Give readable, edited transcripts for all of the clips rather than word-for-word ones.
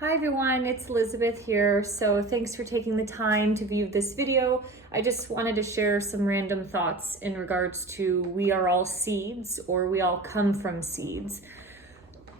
Hi everyone, it's Elizabeth here. So thanks for taking the time to view this video. I just wanted to share some random thoughts in regards to we are all seeds, or we all come from seeds.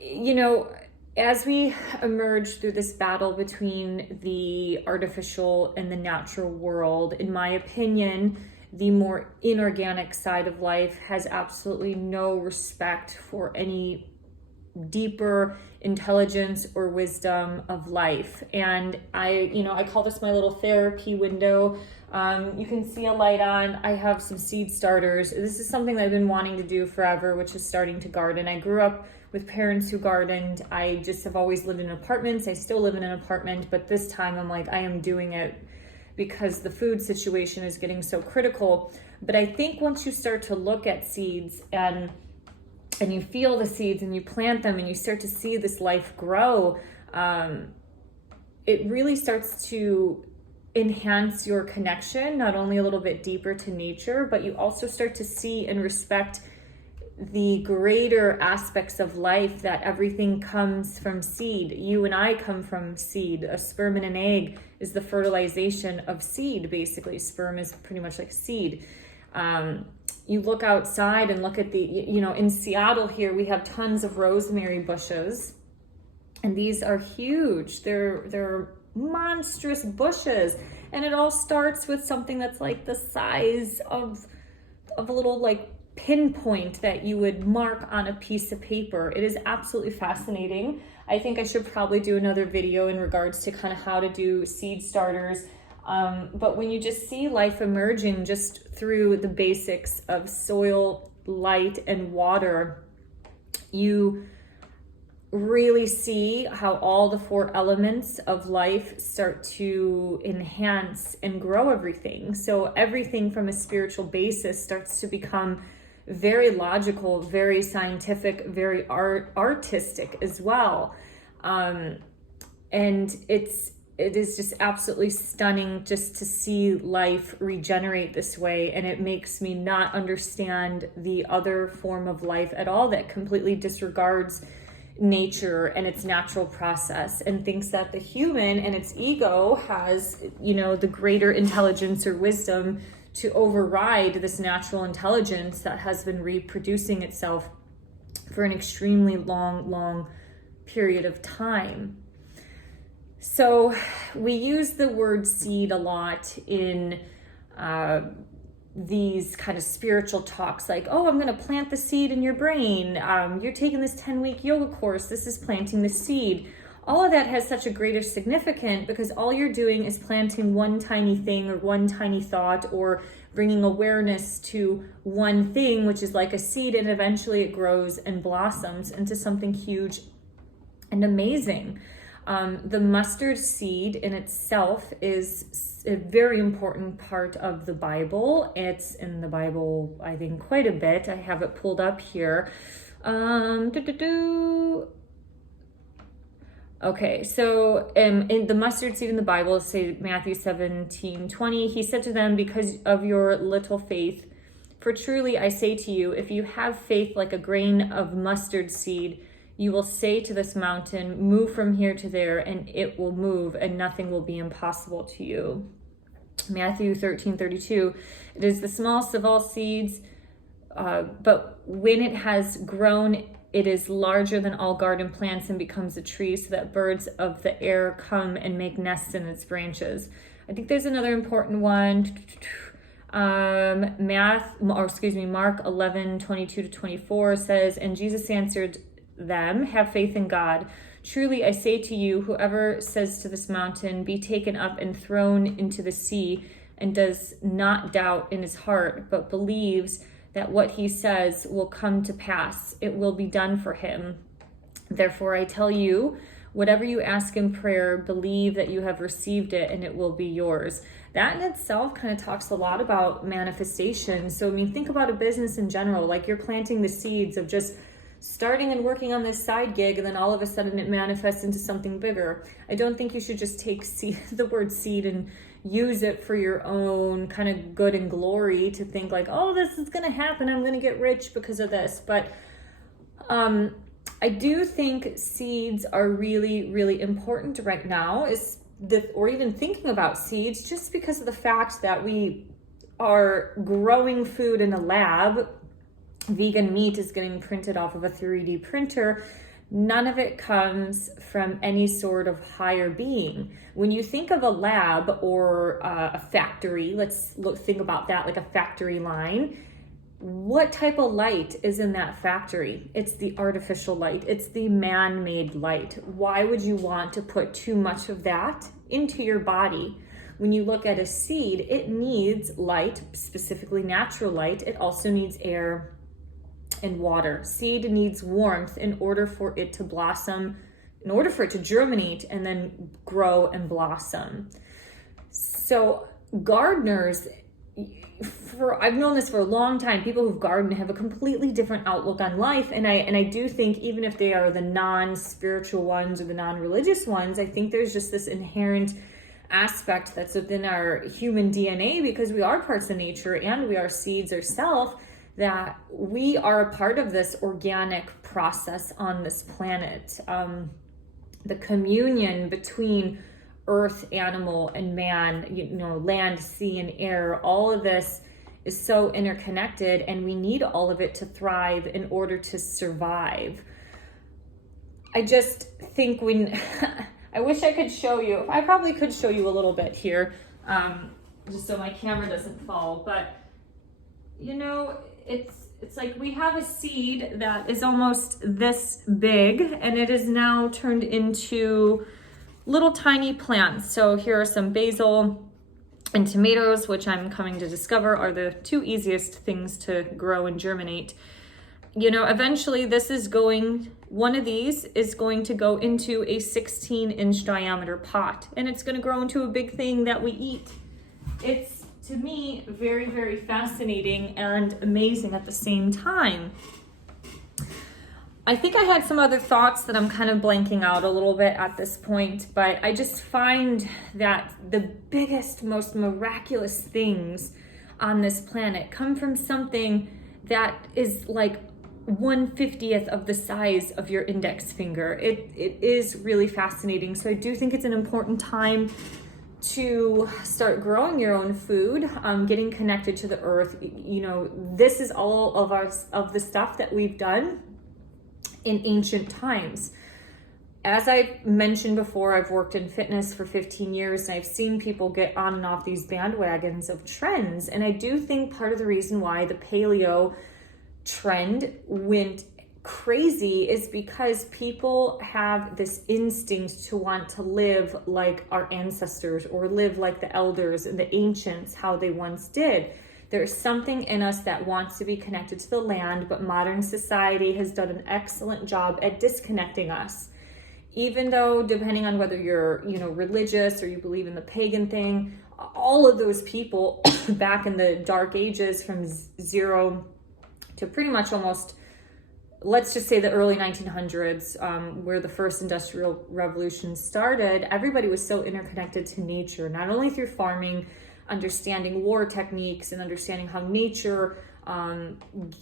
You know, as we emerge through this battle between the artificial and the natural world, in my opinion, the more inorganic side of life has absolutely no respect for any deeper intelligence or wisdom of life. And I call this my little therapy window. You can see a light on. I have some seed starters. This is something that I've been wanting to do forever, which is starting to garden. I grew up with parents who gardened. I just have always lived in apartments. I still live in an apartment, but this time I'm like, I am doing it because the food situation is getting so critical. But I think once you start to look at seeds and you feel the seeds and you plant them and you start to see this life grow, it really starts to enhance your connection, not only a little bit deeper to nature, but you also start to see and respect the greater aspects of life, that everything comes from seed. You and I come from seed. A sperm and an egg is the fertilization of seed, basically. Sperm is pretty much like seed. You look outside and look at in Seattle here, we have tons of rosemary bushes, and these are huge. They're monstrous bushes, and it all starts with something that's like the size of a little like pinpoint that you would mark on a piece of paper. It is absolutely fascinating. I think I should probably do another video in regards to kind of how to do seed starters. But when you just see life emerging just through the basics of soil, light, and water, you really see how all the four elements of life start to enhance and grow everything. So everything from a spiritual basis starts to become very logical, very scientific, very artistic as well. And it is just absolutely stunning just to see life regenerate this way. And it makes me not understand the other form of life at all that completely disregards nature and its natural process and thinks that the human and its ego has, the greater intelligence or wisdom to override this natural intelligence that has been reproducing itself for an extremely long period of time. So we use the word seed a lot in these kind of spiritual talks, like, oh, I'm going to plant the seed in your brain. You're taking this 10-week yoga course. This is planting the seed. All of that has such a greater significance because all you're doing is planting one tiny thing or one tiny thought, or bringing awareness to one thing, which is like a seed, and eventually it grows and blossoms into something huge and amazing. The mustard seed in itself is a very important part of the Bible. It's in the Bible, I think, quite a bit. I have it pulled up here. Okay, so in the mustard seed in the Bible, say Matthew 17:20, he said to them, because of your little faith, for truly I say to you, if you have faith like a grain of mustard seed, you will say to this mountain, move from here to there, and it will move, and nothing will be impossible to you. Matthew 13:32, it is the smallest of all seeds, but when it has grown, it is larger than all garden plants and becomes a tree, so that birds of the air come and make nests in its branches. I think there's another important one. Mark 11:22-24 says, and Jesus answered them, have faith in God. Truly I say to you, whoever says to this mountain, be taken up and thrown into the sea, and does not doubt in his heart, but believes that what he says will come to pass, it will be done for him. Therefore I tell you, whatever you ask in prayer, believe that you have received it and it will be yours. That in itself kind of talks a lot about manifestation. So think about a business in general, like you're planting the seeds of just starting and working on this side gig, and then all of a sudden it manifests into something bigger. I don't think you should just take the word seed and use it for your own kind of good and glory to think like, oh, this is going to happen. I'm going to get rich because of this. But I do think seeds are really, really important right now, or even thinking about seeds, just because of the fact that we are growing food in a lab. Vegan meat is getting printed off of a 3D printer. None of it comes from any sort of higher being. When you think of a lab or a factory, think about that like a factory line. What type of light is in that factory? It's the artificial light. It's the man-made light. Why would you want to put too much of that into your body? When you look at a seed, it needs light, specifically natural light. It also needs air and water. Seed needs warmth in order for it to blossom, in order for it to germinate and then grow and blossom. So gardeners, I've known this for a long time, people who've gardened have a completely different outlook on life. And I do think even if they are the non-spiritual ones or the non-religious ones, I think there's just this inherent aspect that's within our human DNA, because we are parts of nature and we are seeds ourselves, that we are a part of this organic process on this planet. The communion between earth, animal, and man, land, sea, and air, all of this is so interconnected, and we need all of it to thrive in order to survive. I just think I wish I could show you, I probably could show you a little bit here, just so my camera doesn't fall, but it's like we have a seed that is almost this big, and it is now turned into little tiny plants. So here are some basil and tomatoes, which I'm coming to discover are the two easiest things to grow and germinate. Eventually one of these is going to go into a 16-inch diameter pot, and it's going to grow into a big thing that we eat. It's, to me, very, very fascinating and amazing at the same time. I think I had some other thoughts that I'm kind of blanking out a little bit at this point, but I just find that the biggest, most miraculous things on this planet come from something that is like 1/50th of the size of your index finger. It is really fascinating. So I do think it's an important time to start growing your own food, getting connected to the earth. This is all of the stuff that we've done in ancient times. As I mentioned before, I've worked in fitness for 15 years, and I've seen people get on and off these bandwagons of trends. And I do think part of the reason why the paleo trend went crazy is because people have this instinct to want to live like our ancestors, or live like the elders and the ancients, how they once did. There's something in us that wants to be connected to the land, but modern society has done an excellent job at disconnecting us. Even though, depending on whether you're, religious or you believe in the pagan thing, all of those people back in the dark ages, from zero to pretty much almost, let's just say the early 1900s, where the first industrial revolution started, everybody was so interconnected to nature, not only through farming, understanding war techniques, and understanding how nature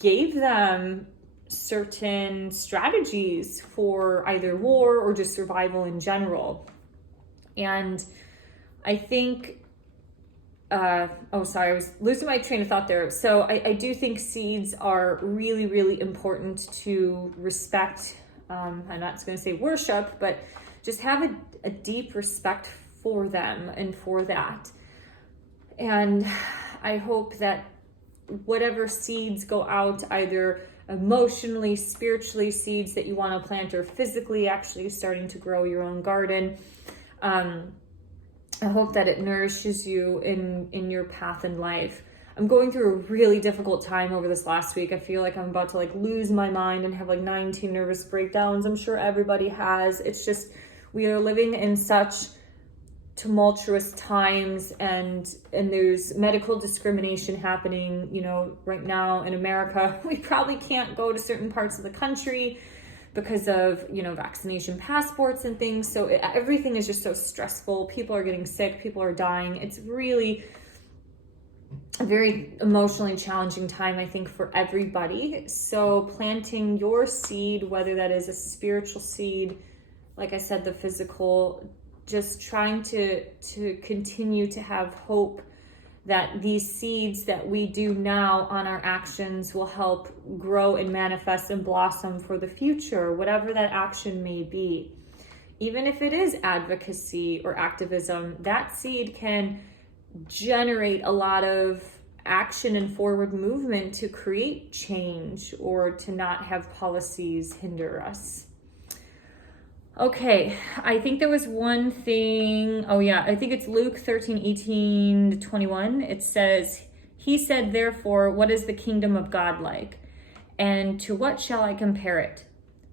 gave them certain strategies for either war or just survival in general. And I think, I was losing my train of thought there. So I do think seeds are really, really important to respect. I'm not going to say worship, but just have a deep respect for them and for that. And I hope that whatever seeds go out, either emotionally, spiritually, seeds that you want to plant, or physically actually starting to grow your own garden, I hope that it nourishes you in your path in life. I'm going through a really difficult time over this last week. I feel like I'm about to lose my mind and have 19 nervous breakdowns. I'm sure everybody has. It's just, we are living in such tumultuous times, and there's medical discrimination happening, right now in America. We probably can't go to certain parts of the country because of, vaccination passports and things. So everything is just so stressful. People are getting sick. People are dying. It's really, a very emotionally challenging time, I think, for everybody. So planting your seed, whether that is a spiritual seed, like I said, the physical, just trying to continue to have hope that these seeds that we do now on our actions will help grow and manifest and blossom for the future, whatever that action may be. Even if it is advocacy or activism, that seed can generate a lot of action and forward movement to create change or to not have policies hinder us. Okay, I think there was one thing. Oh yeah, I think it's Luke 13:18-21. It says, he said, therefore, what is the kingdom of God like? And to what shall I compare it?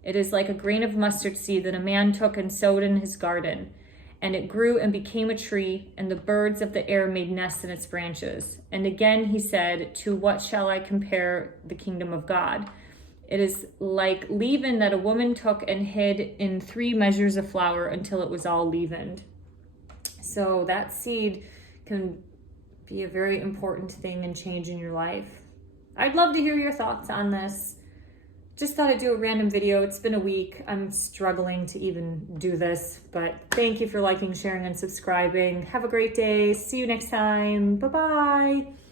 It is like a grain of mustard seed that a man took and sowed in his garden. And it grew and became a tree, and the birds of the air made nests in its branches. And again he said, to what shall I compare the kingdom of God? It is like leaven that a woman took and hid in 3 measures of flour until it was all leavened. So that seed can be a very important thing and change in your life. I'd love to hear your thoughts on this. Just thought I'd do a random video. It's been a week. I'm struggling to even do this, but thank you for liking, sharing, and subscribing. Have a great day. See you next time. Bye-bye.